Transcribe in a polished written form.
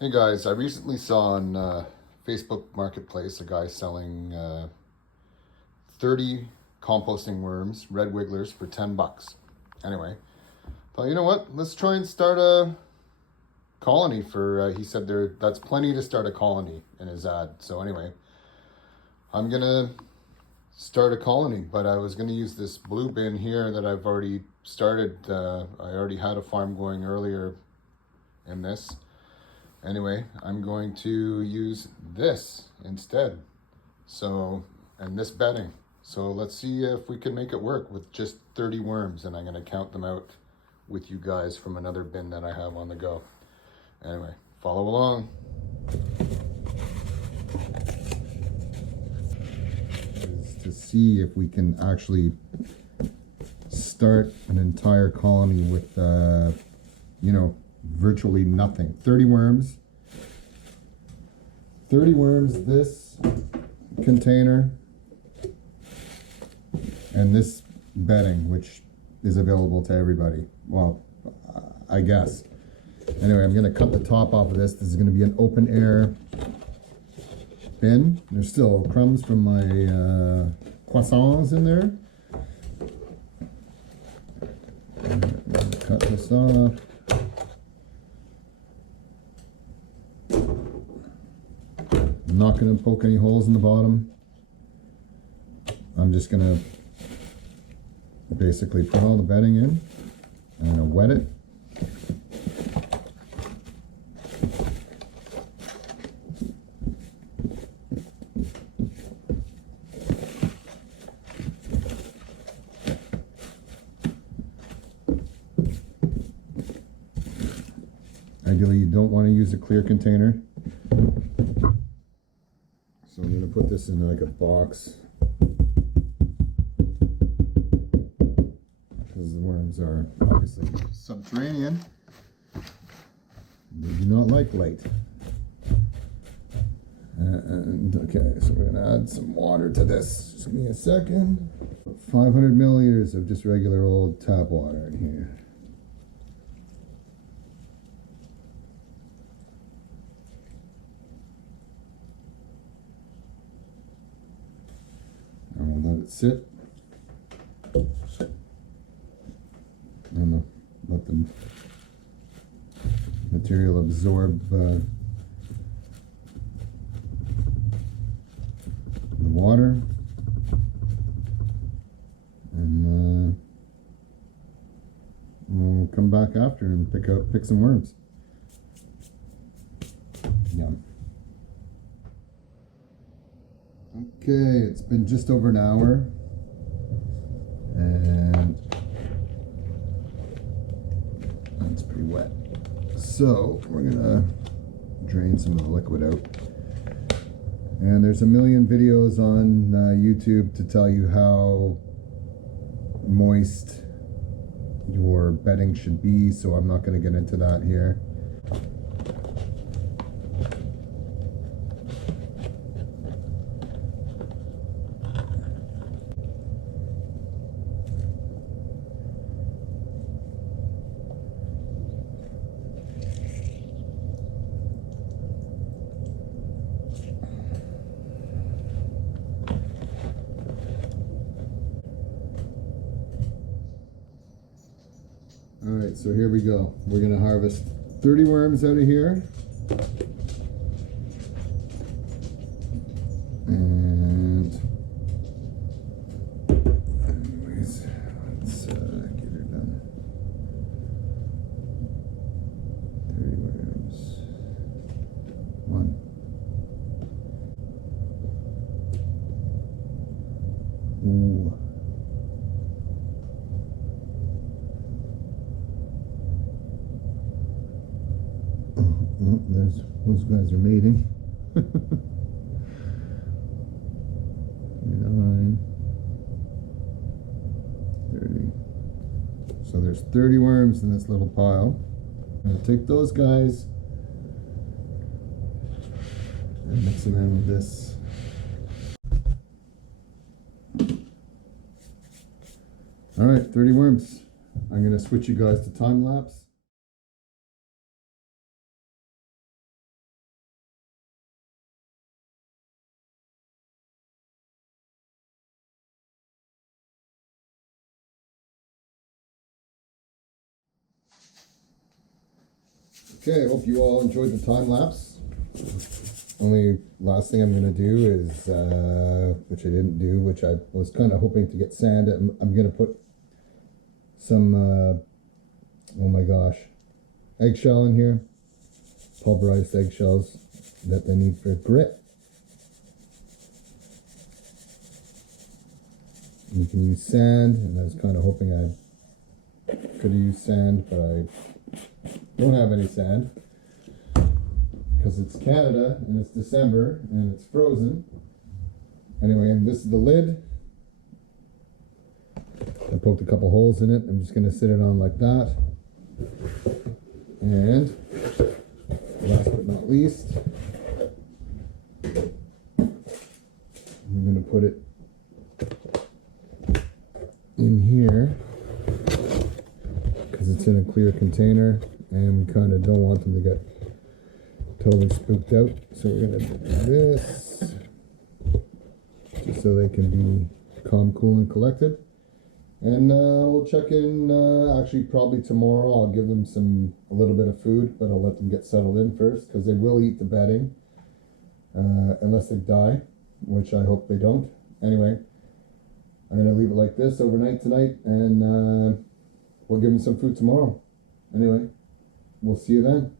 Hey guys, I recently saw on Facebook Marketplace a guy selling 30 composting worms, red wigglers, for 10 bucks. Anyway, thought, you know what? Let's try and start a colony for, he said that's plenty to start a colony in his ad. So anyway, I'm gonna start a colony, but I was gonna use this blue bin here that I've already started. I already had a farm going earlier in this. Anyway, I'm going to use this instead. So, and this bedding. So let's see if we can make it work with just 30 worms, and I'm gonna count them out with you guys from another bin that I have on the go. Anyway, follow along. Is to see if we can actually start an entire colony with, virtually nothing. 30 worms, this container, and this bedding, which is available to everybody. Well, I guess. Anyway, I'm gonna cut the top off of this. This is gonna be an open air bin. There's still crumbs from my croissants in there. Cut this off. I'm not going to poke any holes in the bottom. I'm just going to basically put all the bedding in. I'm going to wet it. Ideally, you don't want to use a clear container. So I'm going to put this in like a box because the worms are obviously subterranean. They do not like light. And okay, so we're going to add some water to this. Just give me a second. 500 milliliters of just regular old tap water in here. And we'll let it sit. And let the material absorb the water. And we'll come back after and pick some worms. Yum. Okay, it's been just over an hour, and that's pretty wet. So we're gonna drain some of the liquid out. And there's a million videos on YouTube to tell you how moist your bedding should be, so I'm not gonna get into that here. All right, so here we go. We're gonna harvest 30 worms out of here. And anyways, let's get her done. 30 worms. One. Ooh. Oh, those guys are mating. 29, 30. So there's 30 worms in this little pile. I'm gonna take those guys and mix them in with this. All right, 30 worms. I'm gonna switch you guys to time lapse. Okay, I hope you all enjoyed the time lapse. Only last thing I'm going to do is, which I didn't do, which I was kind of hoping to get sand. I'm going to put some, oh my gosh, eggshell in here. Pulverized eggshells that they need for grit. You can use sand, and I was kind of hoping I could have used sand, but I don't have any sand because it's Canada and it's December and it's frozen. Anyway, and this is the lid. I poked a couple holes in it. I'm just going to sit it on like that. And last but not least, I'm going to put it in here because it's in a clear container and we kind of don't want them to get totally spooked out. So we're going to do this just so they can be calm, cool, and collected. And we'll check in, actually probably tomorrow. I'll give them a little bit of food, but I'll let them get settled in first because they will eat the bedding unless they die, which I hope they don't. Anyway, I'm going to leave it like this overnight tonight, and we'll give them some food tomorrow. Anyway, we'll see you then.